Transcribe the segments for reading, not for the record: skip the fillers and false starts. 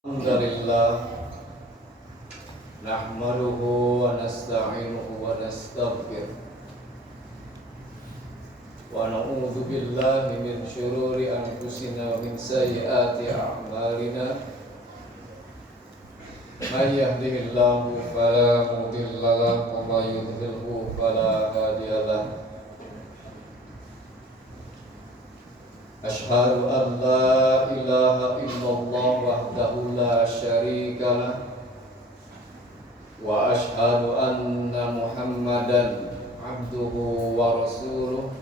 Alhamdulillah nahmaduhu wa nasta'inuhu wa nastaghfiruh wa na'udzu billahi min syururi anfusina wa min sayyiati a'malina may yahdihillahu fala mudilla lahu wa may yudlilhu fala hadiya lahu. Ashhadu an la ilaha illallah wahdahu la syarika lah wa ashhadu anna Muhammadan abduhu wa rasuluh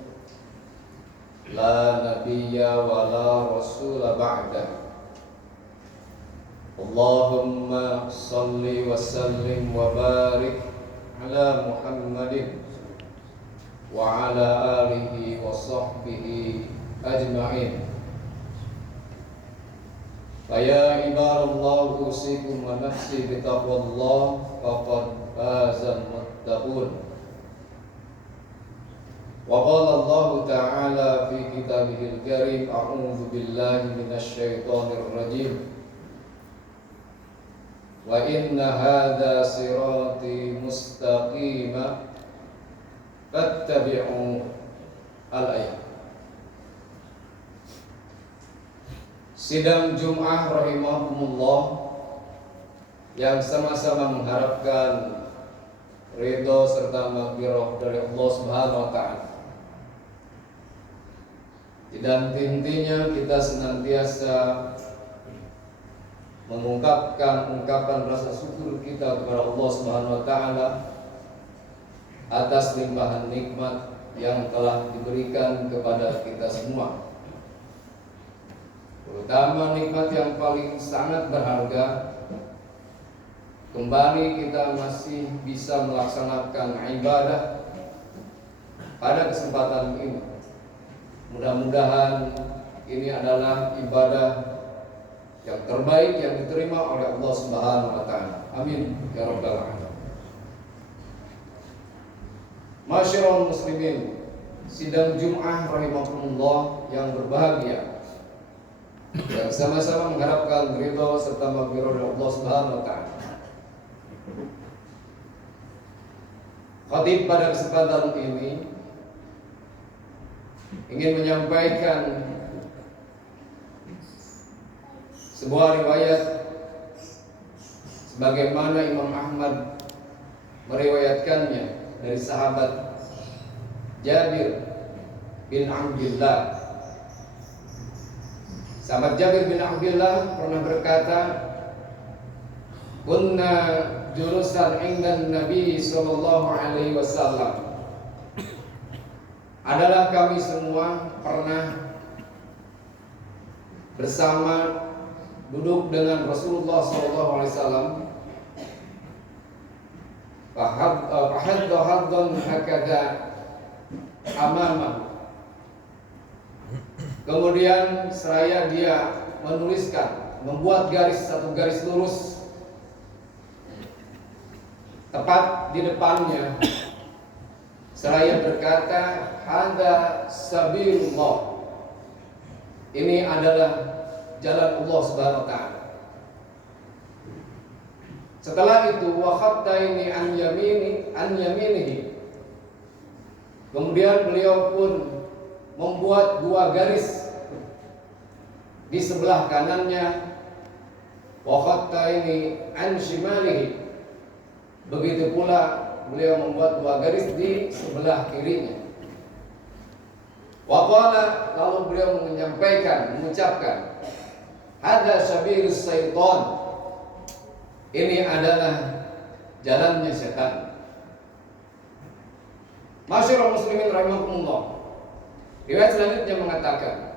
la nabiyya wa la rasula ba'da. Allahumma salli wa sallim wa barik ala Muhammadin wa ala alihi wa sahbihi ajma'in. Faya ibadallah usikum wa nafsi bitaqwallah faqad fazal muttaqun. Wa qala Allah ta'ala fi kitabihil karim a'udzu billahi minasy syaithanir rajim. Wa inna hadza sirati mustaqima fattabi'u al-ayat. Sidang Jum'ah rahimahumullah yang sama-sama mengharapkan ridho serta maghfirah dari Allah Subhanahu wa taala. Dan intinya kita senantiasa mengungkapkan ungkapan rasa syukur kita kepada Allah Subhanahu wa taala atas limpahan nikmat yang telah diberikan kepada kita semua. Terutama nikmat yang paling sangat berharga, kembali kita masih bisa melaksanakan ibadah pada kesempatan ini. Mudah-mudahan ini adalah ibadah yang terbaik yang diterima oleh Allah Subhanahu wa taala. Amin ya rabbal alamin. Masyarul muslimin, sidang Jum'ah rahimakumullah yang berbahagia, yang sama-sama mengharapkan ridho serta maghfirah dari Allah Subhanahu wa taala. Khatib pada kesempatan ini ingin menyampaikan sebuah riwayat sebagaimana Imam Ahmad meriwayatkannya dari sahabat Jabir bin Abdullah. Sahabat Jabir bin Abdullah pernah berkata, "Kunna julusan indan Nabi sallallahu alaihi wasallam." Adalah kami semua pernah bersama duduk dengan Rasulullah sallallahu alaihi wasallam. Fahaddu haddan hakada amamah. Kemudian seraya dia menuliskan, membuat satu garis lurus tepat di depannya, seraya berkata, "Hadza sabilullah." Ini adalah jalan Allah Subhanahu wa taala. Setelah itu wa khattaini an yaminihi. Kemudian beliau pun membuat dua garis di sebelah kanannya, wa khattaini an shimalihi. Begitu pula beliau membuat dua garis di sebelah kirinya. Wa qala, lalu beliau mengucapkan, "Hadza sabilus syaitan." Ini adalah jalannya setan. Masyarul muslimin rahimakumullah. Riwayat selanjutnya mengatakan,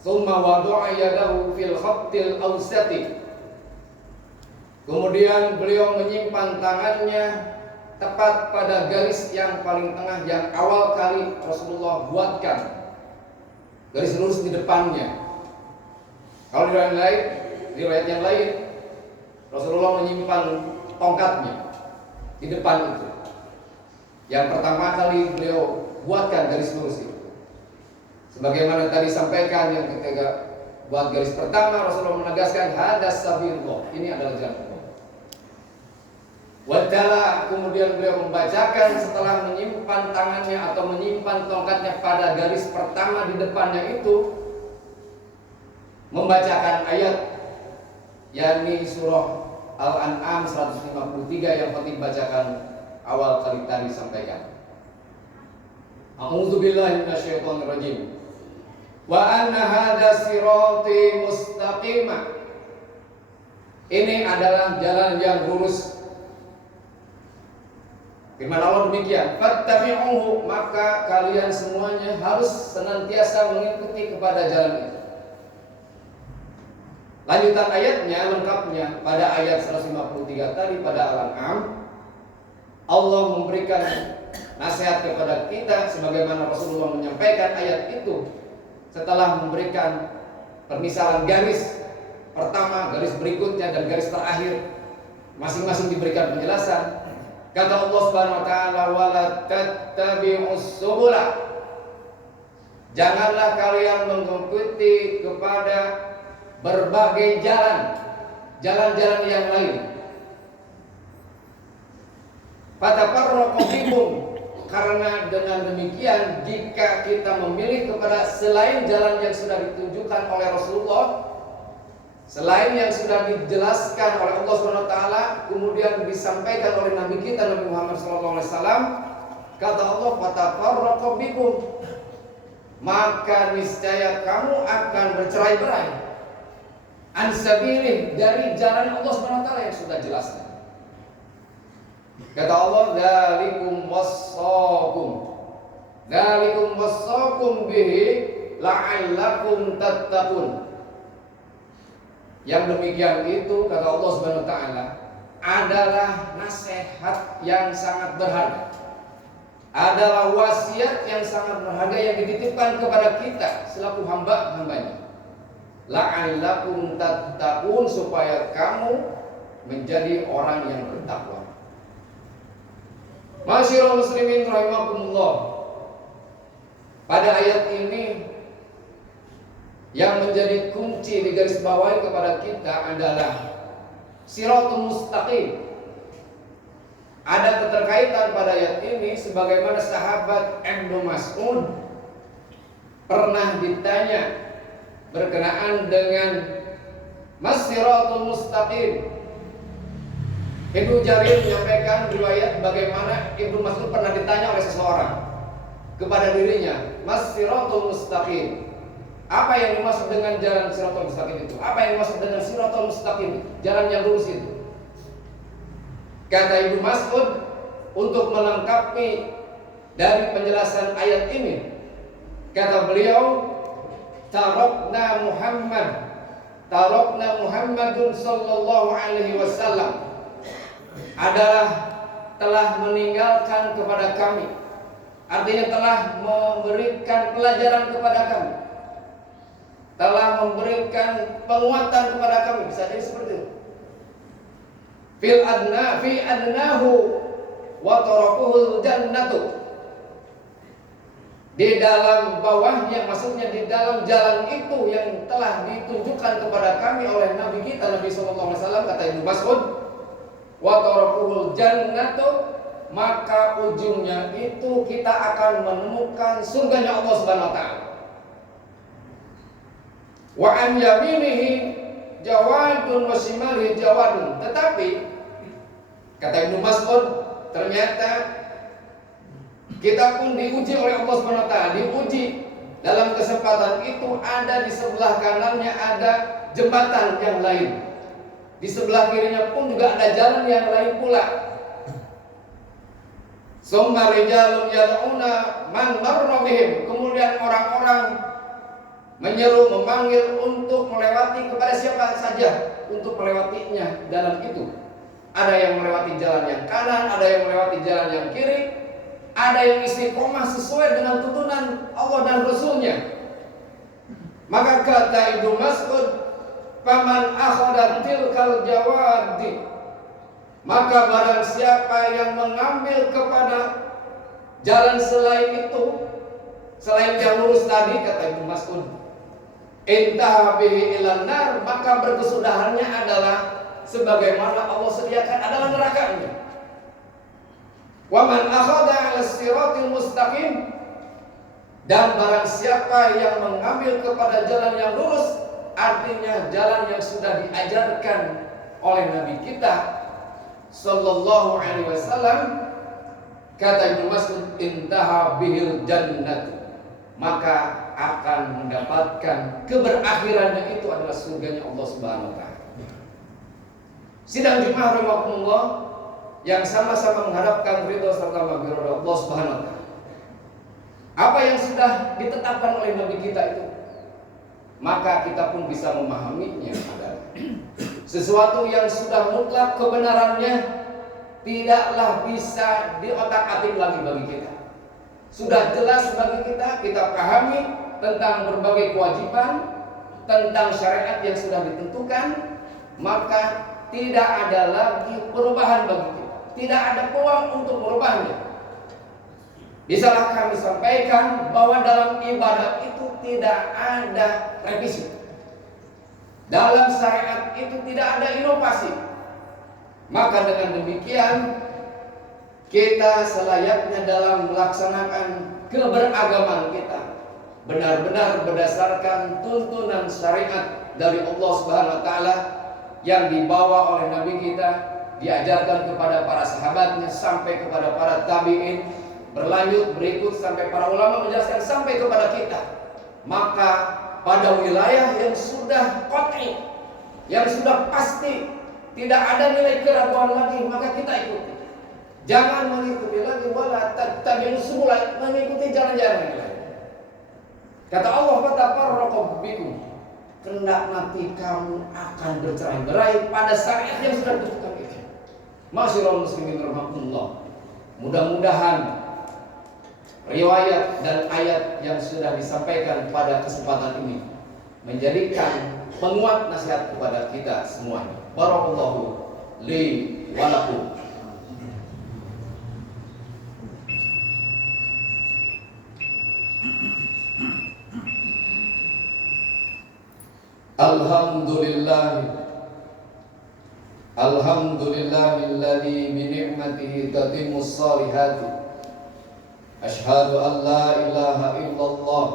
"Tsumma wada'a yadahu fil khattil awsati." Kemudian beliau menyimpan tangannya tepat pada garis yang paling tengah yang awal kali Rasulullah buatkan. Garis lurus di depannya. Kalau di riwayat yang lain, Rasulullah menyimpan tongkatnya di depan itu. Yang pertama kali beliau buatkan garis lurus itu. Sebagaimana tadi sampaikan, yang ketika Buat garis pertama Rasulullah menegaskan hadas sabilullah, ini adalah jalan Allah. Wadala, kemudian beliau membacakan setelah menyimpan tangannya atau menyimpan tongkatnya pada garis pertama di depannya itu, membacakan ayat yakni surah Al-An'am 153 yang penting bacakan awal kali tadi sampaikan. A'udzubillahi minasyaitonirrajim. Wa anna hadza sirati mustaqima. Ini adalah jalan yang lurus. Firman Allah demikian, fattabi'uhu, maka kalian semuanya harus senantiasa mengikuti kepada jalan itu. Lanjutan ayatnya lengkapnya pada ayat 153 tadi pada Al-An'am, Allah memberikan nasihat kepada kita sebagaimana Rasulullah menyampaikan ayat itu setelah memberikan permisalan garis pertama, garis berikutnya dan garis terakhir, masing-masing diberikan penjelasan. Kata Allah Subhanahu wa taala, wala tattabi'us subula. Janganlah kalian mengikuti kepada berbagai jalan-jalan yang lain. Fatafarraqu bikum, karena dengan demikian jika kita memilih kepada selain jalan yang sudah ditunjukkan oleh Rasulullah, selain yang sudah dijelaskan oleh Allah SWT, kemudian disampaikan oleh Nabi kita Nabi Muhammad SAW, kata Allah, fatafarraqu bikum, maka niscaya kamu akan bercerai-berai an sabilih, dari jalan Allah SWT yang sudah jelaskan. Kata Allah, dzalikum wassaqum bihi la'allakum tattaqun. Yang demikian itu, kata Allah Subhanahu wa taala, adalah nasihat yang sangat berharga, adalah wasiat yang sangat berharga yang dititipkan kepada kita selaku hamba-hambanya. La'allakum tattaqun, supaya kamu menjadi orang yang bertakwa. Masyiral muslimin rahimakumullah. Pada ayat ini yang menjadi kunci di garis bawahi kepada kita adalah siratul mustaqim. Ada keterkaitan pada ayat ini sebagaimana sahabat Ibnu Mas'ud pernah ditanya berkenaan dengan Mas-siratul mustaqim. Ibnu Jarir menyampaikan riwayat bagaimana Ibnu Mas'ud pernah ditanya oleh seseorang kepada dirinya, Mas-siratul mustaqim, apa yang dimaksud dengan jalan siratul mustaqim itu? Apa yang dimaksud dengan siratul mustaqim, jalan yang lurus itu? Kata Ibnu Mas'ud, untuk melengkapi dari penjelasan ayat ini, kata beliau, Tarokna Muhammadun sallallahu alaihi wasallam, adalah telah meninggalkan kepada kami, artinya telah memberikan pelajaran kepada kami, telah memberikan penguatan kepada kami. Bisa jadi seperti itu. Fi adnahu wa tarakuhul jannatu, di dalam bawahnya, maksudnya di dalam jalan itu yang telah ditunjukkan kepada kami oleh Nabi kita Nabi SAW, kata Ibnu Mas'ud, wa tarakuhul jannatu, maka ujungnya itu kita akan menemukan surganya Allah Subhanahu wa taala. Wa an yaminihi jawadun wa shimalihi jawadun. Tetapi kata Ibnu Mas'ud, ternyata kita pun diuji oleh Allah Subhanahu wa taala, diuji dalam kesempatan itu ada di sebelah kanannya ada jembatan yang lain. Di sebelah kirinya pun juga ada jalan yang lain pula. Summa rijalun yad'una man marra bihim. Kemudian orang-orang menyeru, memanggil untuk melewati kepada siapa saja untuk melewatinya jalan itu. Ada yang melewati jalan yang kanan, ada yang melewati jalan yang kiri, ada yang istiqomah sesuai dengan tuntunan Allah dan Rasulnya. Maka kata Ibnu Mas'ud, faman akhadha tilkal jawadi, maka barang siapa yang mengambil kepada jalan selain itu, selain yang lurus tadi, kata Ibnu Mas'ud, intaha bihi ilan nar, maka berkesudahannya adalah sebagaimana Allah sediakan adalah nerakanya. Wa man akhadha 'ala siratil mustaqim, dan barang siapa yang mengambil kepada jalan yang lurus, artinya jalan yang sudah diajarkan oleh Nabi kita sallallahu alaihi wasallam, kata Ibnu Mas'ud, intaha bihil jannah, maka akan mendapatkan keberakhirannya itu adalah surganya Allah Subhanahu wa taala. Sidang Jumat rahimakumullah yang sama-sama mengharapkan ridho serta maghfirah Allah Subhanahu wa taala. Apa yang sudah ditetapkan oleh Nabi kita itu, maka kita pun bisa memahaminya adalah sesuatu yang sudah mutlak kebenarannya tidaklah bisa diotak-atik lagi bagi kita. Sudah jelas bagi kita, kita pahami tentang berbagai kewajiban, tentang syariat yang sudah ditentukan, maka tidak ada lagi perubahan bagi kita. Tidak ada peluang untuk merubahnya. Bisalah kami sampaikan bahwa dalam ibadah itu tidak ada revisi. Dalam syariat itu tidak ada inovasi. Maka dengan demikian kita selayaknya dalam melaksanakan keberagaman kita benar-benar berdasarkan tuntunan syariat dari Allah Subhanahu wa taala yang dibawa oleh Nabi kita, diajarkan kepada para sahabatnya sampai kepada para tabi'in, berlanjut berikut sampai para ulama menjelaskan sampai kepada kita. Maka pada wilayah yang sudah qat'i, yang sudah pasti, tidak ada nilai keraguan lagi, maka kita ikuti. Jangan mengikuti lagi, wala tattabi'us subula, mengikuti jalan-jalan yang lain. Kata Allah, fatafarraqu bikum, kendak nanti kamu akan bercerai-berai pada syariat yang sudah ditentukan itu. Masyaallah muslimin rahimakumullah. Mudah-mudahan riwayat dan ayat yang sudah disampaikan pada kesempatan ini menjadikan penguat nasihat kepada kita semuanya. Barakallahu li wa lakum. Alhamdulillahilladzi bi ni'matihi tatimmus salihati. Asyhadu an la ilaha illallah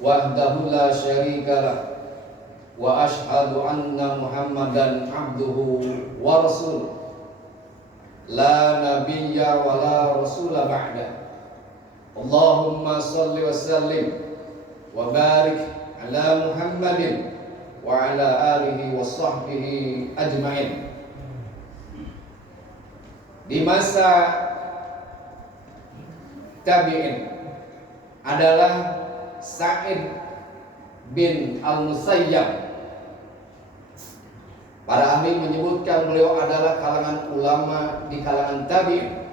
wahdahu la syarika lah, wa asyhadu anna Muhammadan abduhu wa rasuluh, la nabiyya wa la rasula ba'da. Allahumma salli wa sallim wa barik ala Muhammadin wa ala alihi wa sahbihi ajma'in. Di masa tabi'in adalah Sa'id bin Al-Musayyab. Para ahli menyebutkan beliau adalah kalangan ulama di kalangan tabi'in.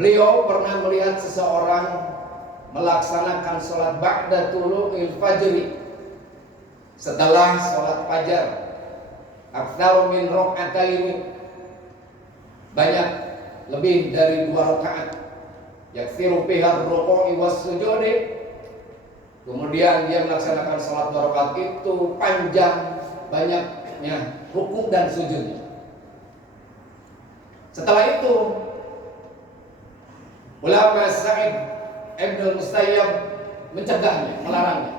Beliau pernah melihat seseorang melaksanakan sholat ba'da tulu'il fajri, setelah sholat fajar, aktsar min raka'ataini, banyak lebih dari 2 rakaat, yaksiru fiha ruku'i was sujudi, kemudian dia melaksanakan sholat 2 rakaat itu panjang, banyaknya rukuk dan sujudnya. Setelah itu ulama Sa'id ibn Musayyab mencegahnya, melarangnya.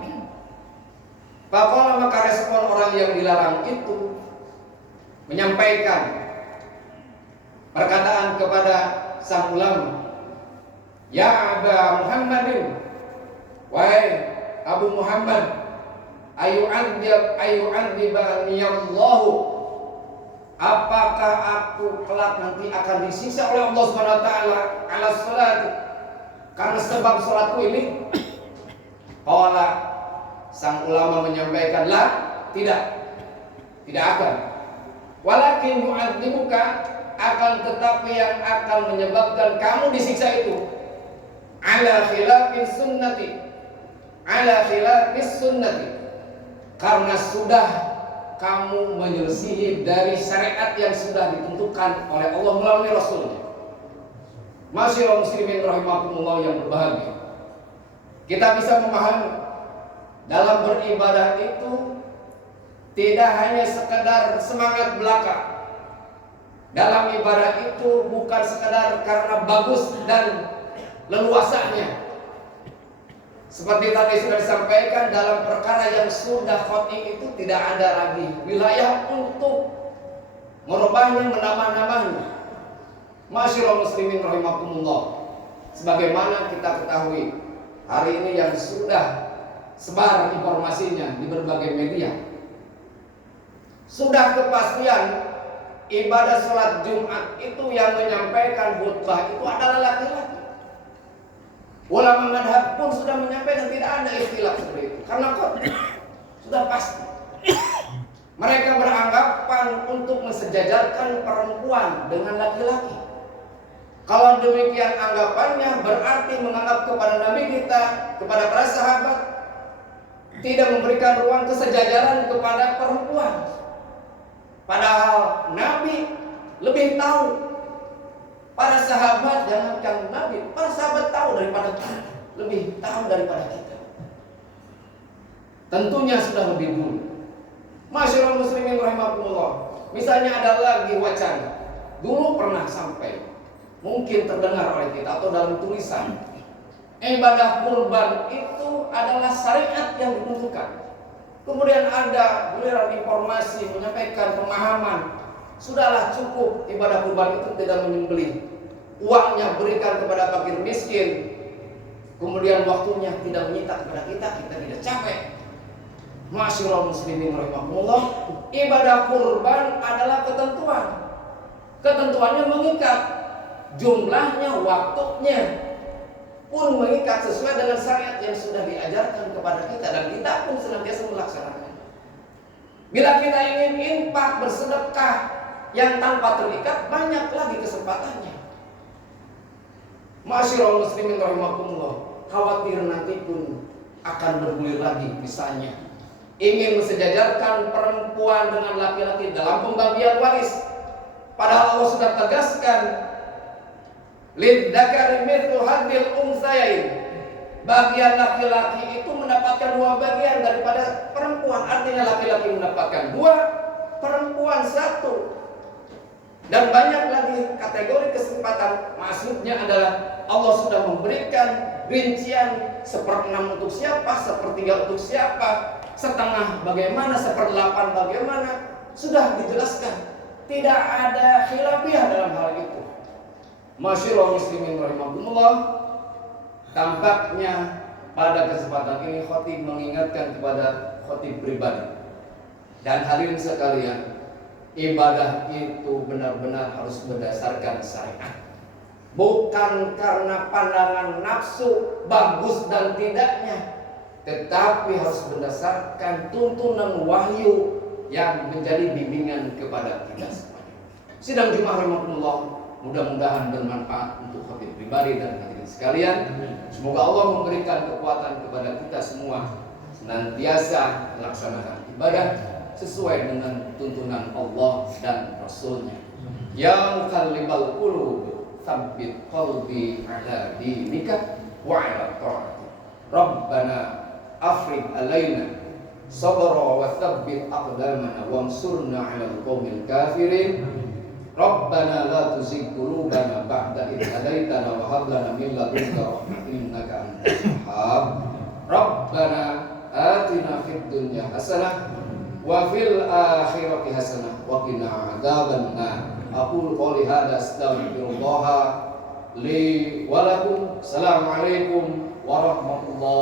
Faqala, maka respon orang yang dilarang itu menyampaikan perkataan kepada sang ulama, ya Aba Muhammadin, wahai Abu Muhammad, ayu'adzibani Allah, apakah aku kelak nanti akan disiksa oleh Allah Subhanahu wa taala ala salat, karena sebab salatku ini? Qala, sang ulama menyampaikan, la, tidak akan. Walakin yu'adzibuka, akan tetapi yang akan menyebabkan kamu disiksa itu ala khilafis sunnati, karena sudah kamu menyelisihi dari syariat yang sudah ditentukan oleh Allah melalui Rasulnya. Masyaallah muslimin rahimakumullah yang berbahagia, kita bisa memahami dalam beribadah itu tidak hanya sekedar semangat belaka. Dalam ibadah itu bukan sekedar karena bagus dan leluasanya. Seperti tadi sudah disampaikan, dalam perkara yang sudah khotib itu tidak ada lagi wilayah untuk merubahnya, menambah-nambahnya. Masyaallah muslimin rahimakumullah. Sebagaimana kita ketahui hari ini yang sudah sebar informasinya di berbagai media, sudah kepastian ibadah sholat Jumat itu yang menyampaikan khutbah itu adalah laki-laki. Ulama madhab pun sudah menyampaikan tidak ada istilah seperti itu, karena kok sudah pasti. Mereka beranggapan untuk mensejajarkan perempuan dengan laki-laki. Kalau demikian anggapannya berarti menganggap kepada Nabi kita, kepada para sahabat, tidak memberikan ruang kesejajaran kepada perempuan. Padahal Nabi lebih tahu. Para sahabat, jangankan Nabi, para sahabat tahu daripada kita, lebih tahu daripada kita. Tentunya sudah lebih dulu. Masyaallah muslimin rahimakumullah. Misalnya ada lagi wacana, dulu pernah sampai, mungkin terdengar oleh kita atau dalam tulisan, ibadah kurban itu adalah syariat yang ditentukan. Kemudian ada giliran informasi menyampaikan pemahaman, sudahlah cukup ibadah kurban itu tidak menyembelih, uangnya berikan kepada fakir miskin. Kemudian waktunya tidak menyita kepada kita tidak capek. Masyaallah muslimin rahimakumullah, ibadah kurban adalah ketentuan. Ketentuannya mengikat, jumlahnya, waktunya pun mengikat sesuai dengan syariat yang sudah diajarkan kepada kita, dan kita pun senantiasa melaksanakan. Bila kita ingin infak, bersedekah yang tanpa terikat, banyak lagi kesempatannya. Masyaallah muslimin rahimakumullah, khawatir nanti pun akan bergulir lagi misalnya ingin mensejajarkan perempuan dengan laki-laki dalam pembagian waris, padahal Allah sudah tegaskan lidzakari mithlu hadzil untsayain, bagian laki-laki itu mendapatkan 2 bagian daripada perempuan. Artinya laki-laki mendapatkan 2, perempuan 1. Dan banyak lagi kategori kesempatan. Maksudnya adalah Allah sudah memberikan rincian 1/6 untuk siapa, 1/3 untuk siapa, setengah bagaimana, 1/8 bagaimana, sudah dijelaskan. Tidak ada khilafiyah dalam hal itu. Masyaallah muslimin rahimakumullah, tampaknya pada kesempatan ini khatib mengingatkan kepada khatib pribadi dan hadirin sekalian, ibadah itu benar-benar harus berdasarkan syariat, bukan karena pandangan nafsu bagus dan tidaknya, tetapi harus berdasarkan tuntunan wahyu yang menjadi bimbingan kepada kita semuanya. Sidang Jumat rahimakumullah, mudah-mudahan bermanfaat untuk khatib pribadi dan hadirin sekalian. Semoga Allah memberikan kekuatan kepada kita semua senantiasa melaksanakan ibadah sesuai dengan tuntunan Allah dan Rasulnya. Ya muqallibal qulub, tsabbit qalbi ala dinika wa ala ta'atik. Rabbana afriq alaina sabra wa tsabbit aqdamana wansurna 'alal qaumil kafirin. Rabbana la tuzigh qulubana ba'da idh hadaitana wa hab lana min ladunka rahmatan innaka antal wahhab. Rabbana atina fid dunya hasanah wa fil akhirati hasanah wa qina adzabannar. Aqulu qouli hadza astaghfirullah li wa lakum. Assalamualaikum warahmatullahi